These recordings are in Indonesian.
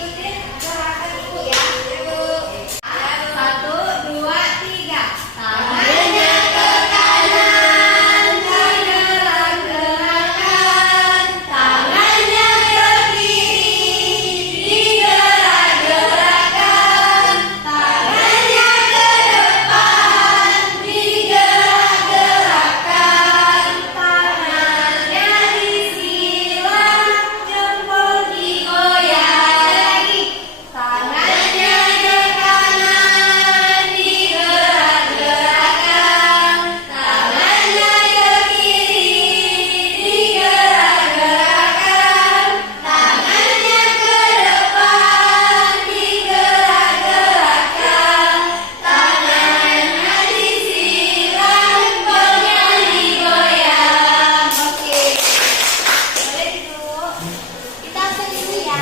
ikutin gerakan ibu ya. Satu, dua, tiga. Tangannya ke kanan, digerak-gerakkan. Tangannya ke kiri, digerak-gerakkan. Tangannya ke depan, digerak-gerakkan. Tangannya disilang, jempol digoyang lagi. Tangannya ke kanan, digerak-gerakkan. Tangannya ke kiri, digerak-gerakkan. Tangannya ke depan, digerak-gerakkan. Tangannya disilang, jempolnya digoyang. Oke, boleh dulu. Kita ambil dulu ya.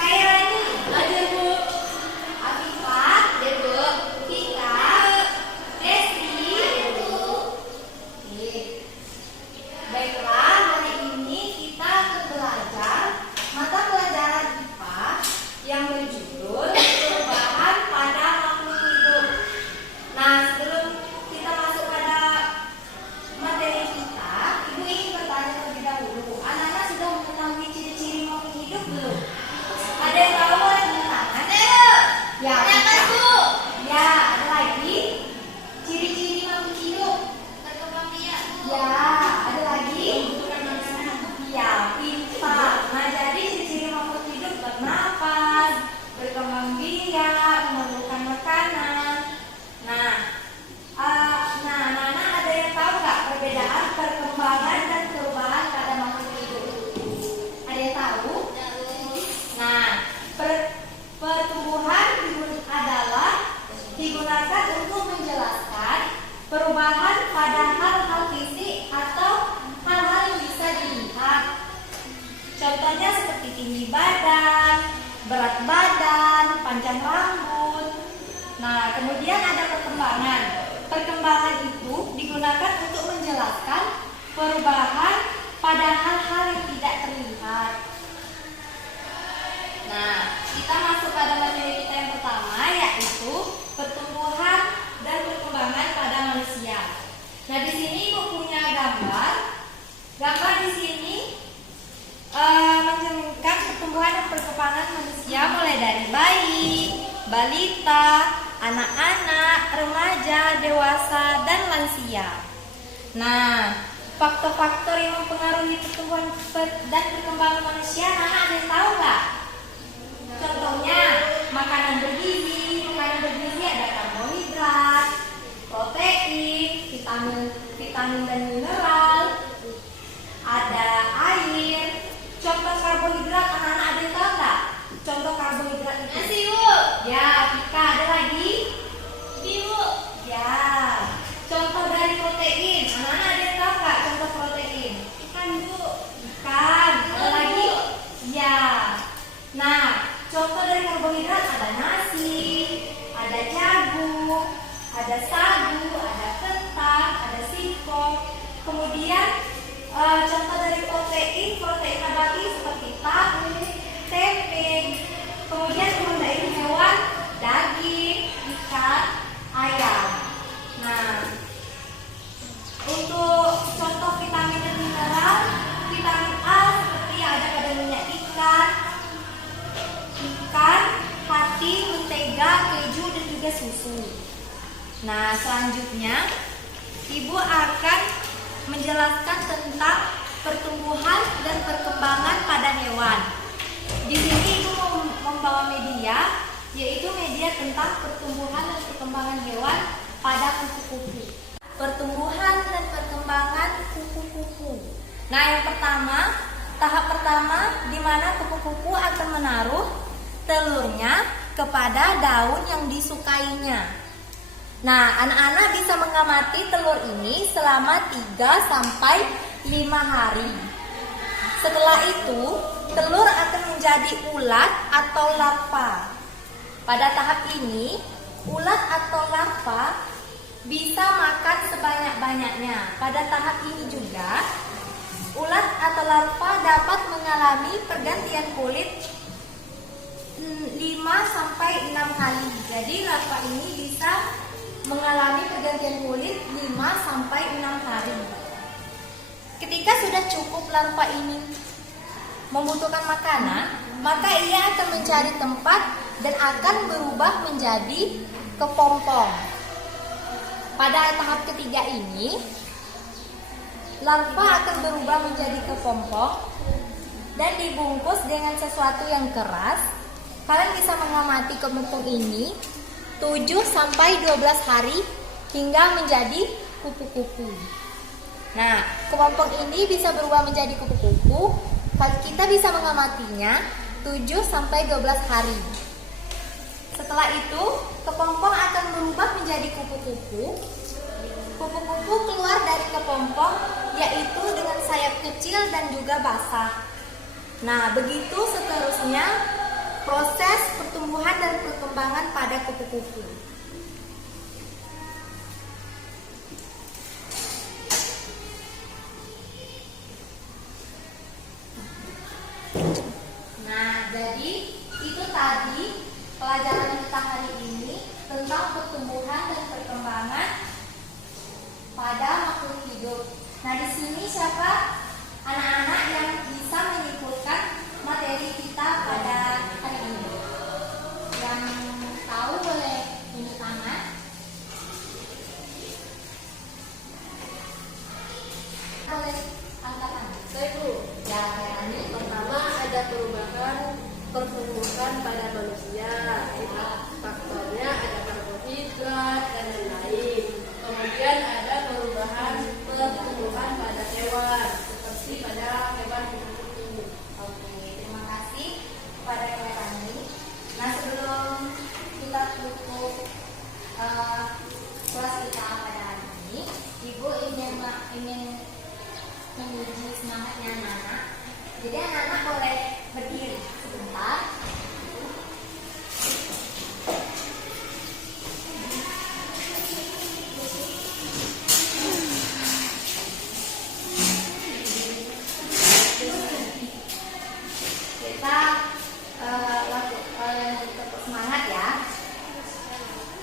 Kayak lagi. Ada Bu. Afifah, ada Bu. Kita, Desti, ada Bu. Oke. Baiklah, hari ini kita akan belajar mata pelajaran IPA yang berjudul perubahan pada makhluk hidup. Nah, sebelum kita masuk pada materi kita, Ibu ingin bertanya terlebih dahulu. Anak-anak sudah mengetahui ciri-ciri makhluk hidup belum? Ada yang tahu boleh tanda tangan? Ya, kita. Ya, ada lagi. Ciri-ciri makhluk hidup. Ya, ada lagi. Ya, pintar. Nah, jadi ciri-ciri makhluk hidup bernapas, berkembang biak, memerlukan makanan. Nah, anak-anak ada yang tahu nggak perbedaan perkembangan dan perubahan pada makhluk hidup? Ada yang tahu? Nah, pertumbuhan adalah digunakan untuk menjelaskan perubahan pada hal-hal fisik atau hal-hal yang bisa dilihat. Contohnya seperti tinggi badan, berat badan, panjang rambut. Nah, kemudian ada perkembangan. Perkembangan itu digunakan untuk menjelaskan perubahan pada hal-hal yang tidak terlihat. Nah, kita masuk pada materi kita yang pertama, yaitu pertumbuhan dan perkembangan pada manusia. Nah, di sini Ibu punya gambar. Gambar di sini mencerminkan pertumbuhan dan perkembangan manusia mulai dari bayi, balita, anak-anak, remaja, dewasa, dan lansia. Nah, faktor-faktor yang mempengaruhi pertumbuhan dan perkembangan manusia, anak-anak ada yang tahu nggak? Contohnya, makanan bergizi ada karbohidrat, protein, vitamin dan mineral, ada air. Contoh karbohidrat, anak-anak ada yang tahu nggak? Contoh karbohidrat itu. Nasi, Bu. Ya, Vika, ada lagi? Bu. Ya. Contoh dari protein, anak-anak ada yang tahu nggak? Contoh protein. Ikan, Bu. Ikan. Ada lagi? Ya. Nah, contoh dari karbohidrat ada nasi, ada jagung, ada sagu, ada kentang, ada singkong. Kemudian contoh dari protein nabati seperti tahu, tempe. Kemudian dari hewan, daging, ikan, ayam. Nah, untuk contoh vitamin dan mineral, vitamin A seperti yang ada pada minyak ikan, hati, mentega, keju, dan juga susu. Nah, selanjutnya Ibu akan menjelaskan tentang pertumbuhan dan perkembangan pada hewan. Di sini Ibu membawa media, yaitu media tentang pertumbuhan dan perkembangan hewan pada kupu-kupu. Pertumbuhan dan perkembangan kupu-kupu. Nah, yang pertama, tahap pertama di mana kupu-kupu akan menaruh telurnya kepada daun yang disukainya. Nah, anak-anak bisa mengamati telur ini selama 3-5 hari. Setelah itu, telur akan menjadi ulat atau larva. Pada tahap ini, ulat atau larva bisa makan sebanyak-banyaknya. Pada tahap ini juga, ulat atau larva dapat mengalami pergantian kulit 5-6 kali. Jadi larva ini bisa mengalami pergantian kulit 5-6 hari. Ketika sudah cukup larva ini membutuhkan makanan, maka ia akan mencari tempat dan akan berubah menjadi kepompong. Pada tahap ketiga ini, larva akan berubah menjadi kepompong dan dibungkus dengan sesuatu yang keras. Kalian bisa mengamati kepompong ini 7-12 hari hingga menjadi kupu-kupu. Nah, kepompong ini bisa berubah menjadi kupu-kupu. Kita bisa mengamatinya 7-12 hari. Setelah itu, kepompong akan berubah menjadi kupu-kupu. Kupu-kupu keluar dari kepompong, yaitu dengan sayap kecil dan juga basah. Nah, begitu seterusnya proses pertumbuhan dan perkembangan pada kupu-kupu. Nah, jadi itu tadi pelajaran kita hari ini tentang pertumbuhan dan perkembangan pada makhluk hidup. Nah, di sini siapa anak-anak yang bisa menyimpulkan materi kita pada hari ini? Yang tahu boleh tunjuk tangan. Boleh angkat tangan. Saya Bu, Ya, ini pertama ada perubahan pertumbuhan pada manusia. Faktornya ada karbohidrat dan lain-lain. Kemudian ada perubahan pertumbuhan pada hewan, seperti pada hewan kupu-kupu. Oke, terima kasih kepada kami. Nah, sebelum kita tutup kelas kita pada hari ini, Ibu ingin menguji semangatnya anak-anak. Jadi anak-anak boleh berdiri sebentar. Kita tepuk semangat ya.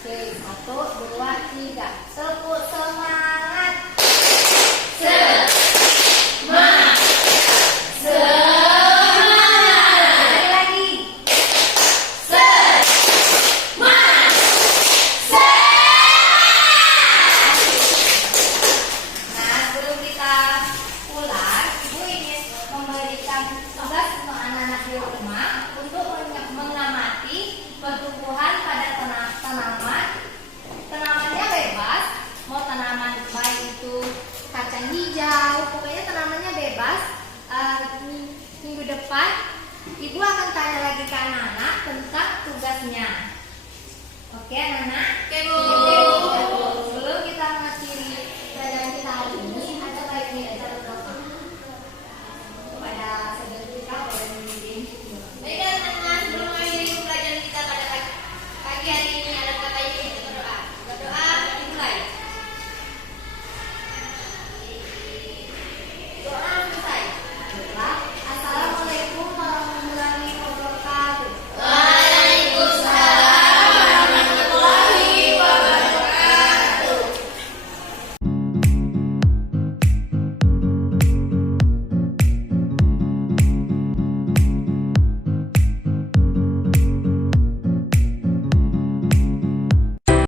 Oke, 1, 2, 3. Tepuk semangat. Sekali lagi. Nah, sebelum kita pulang, Ibu ingin memberikan tugas untuk anak-anak di rumah untuk mengamati pertumbuhan pada tanaman. Tanamannya bebas, mau tanaman baik itu kacang hijau, pokoknya tanamannya bebas. Minggu depan Ibu akan tanya lagi ke anak-anak tentang tugasnya. Oke, anak-anak? Oke, Bu.